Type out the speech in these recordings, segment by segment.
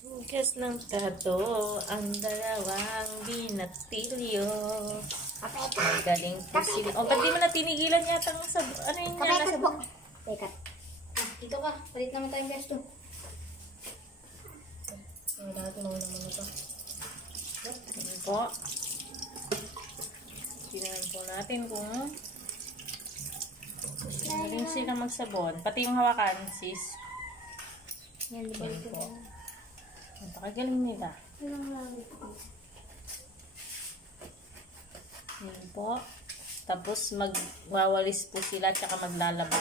Hugas ng plato ang dalawang binatilyo. Magaling po sila. O, ba't di mo na tinigilan yata ang sabon? Ano yun yan? Kapay po. Teka. Dito ka. Palit naman tayong pesto. Wala, tumawa naman ito. Yan po. Tingnan po natin kung magaling sila magsabon. Pati yung hawakan, sis. Yan, di ba Yan ito? po. Napakagaling nila. Yan po. Tapos magwawalis po sila tsaka maglalaba.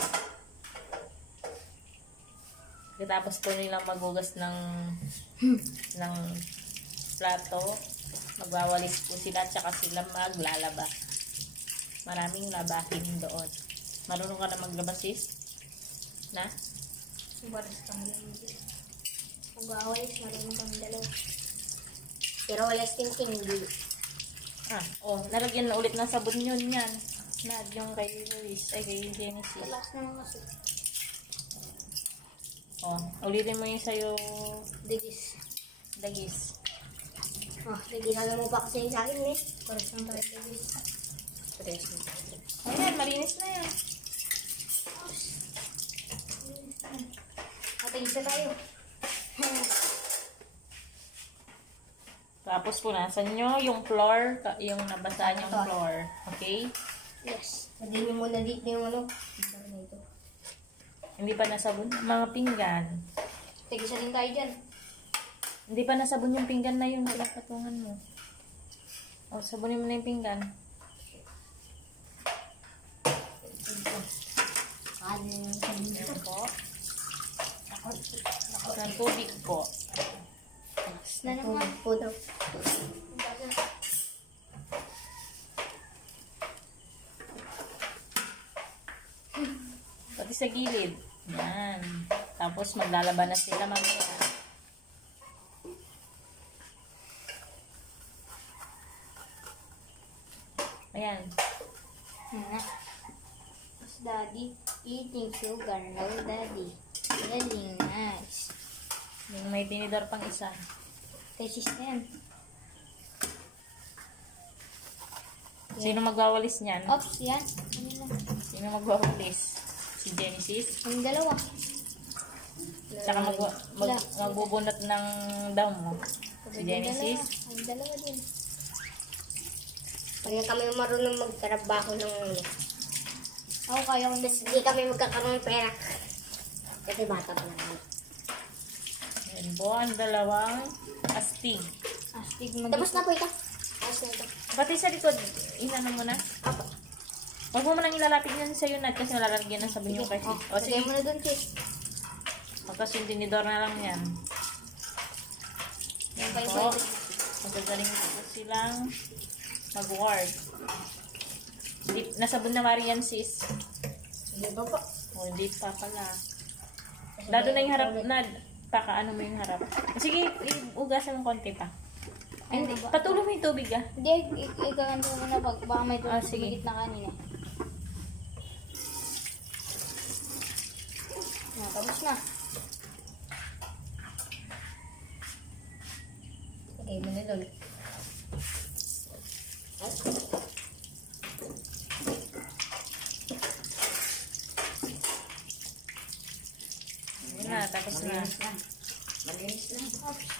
Tapos po nilang magugas ng plato. Magwawalis po sila tsaka sila maglalaba. Maraming labahin doon. Marunong ka na maglaba, sis? Na? Subaras kang lang. Mag-awalis, marunong kami dalawa. Pero wala sting-ting, hindi. Nalagyan na ulit ng sabon yun yan. Yung kay Luis, ay kay Genesis. Relax naman kasi. Ulitin mo yung sa'yo Dagis. dagis. Nagigala mo pa kasi sa akin eh. Paras lang tayo dagis. Tres mo. Ayan, malinis na yan. Matagis na tayo. Tapos punasan nyo yung floor, yung nabasaan yung floor. Okay? Yes. Lagyan nyo muna dito yung ano. Hindi pa nasabon mga pinggan. Tagisa din tayo dyan. Hindi pa nasabon yung pinggan na yun. Patungan mo. Sabunin mo na yung pinggan. Ayan po. Ng tubig po. Na naman po daw. Pati sa gilid. Yan. Tapos maglalaban na sila mamaya. Ayan. Mas daddy eating sugar. No, daddy. Very nice. Yung may tinidor pang isa. Tesis na yan. Sino magwawalis niyan? Ops, yan. Sino magwawalis? Si Genesis? Ang dalawa. Tsaka magbubunot ng daw mo. Si Genesis? Ang dalawa din. Kaya kami marunong magtrabaho ng ako kaya kung hindi kami magkakaroon ng pera. Kasi bata pa naman. Ayan po, ang dalawang astig. Astig mo. Tapos na po ito. Ayos na ito. Pati sa likod, inano mo na? Apo. Huwag mo nang ilalapit yan sa'yo, Nat, kasi nalalagyan ng sabon yung kasi. Sige mo na dun, sis. Tapos yung tinidor na lang yan. Yan Yan po. Magagaling po silang mag-ward. Nasabon na Marian, sis. Hindi ba po? Hindi pa pala. Lalo na yung harap, Nad. Pakaano mo yung harap. Sige, ugasan ng konti pa. Hindi, patuloy mo yung tubig, ah. Hindi, ikaganto mo na baka may sige. tumigit na kanina. Tapos na. Okay, mo na doon. Yun na, tapos na. Malinis na. Oops.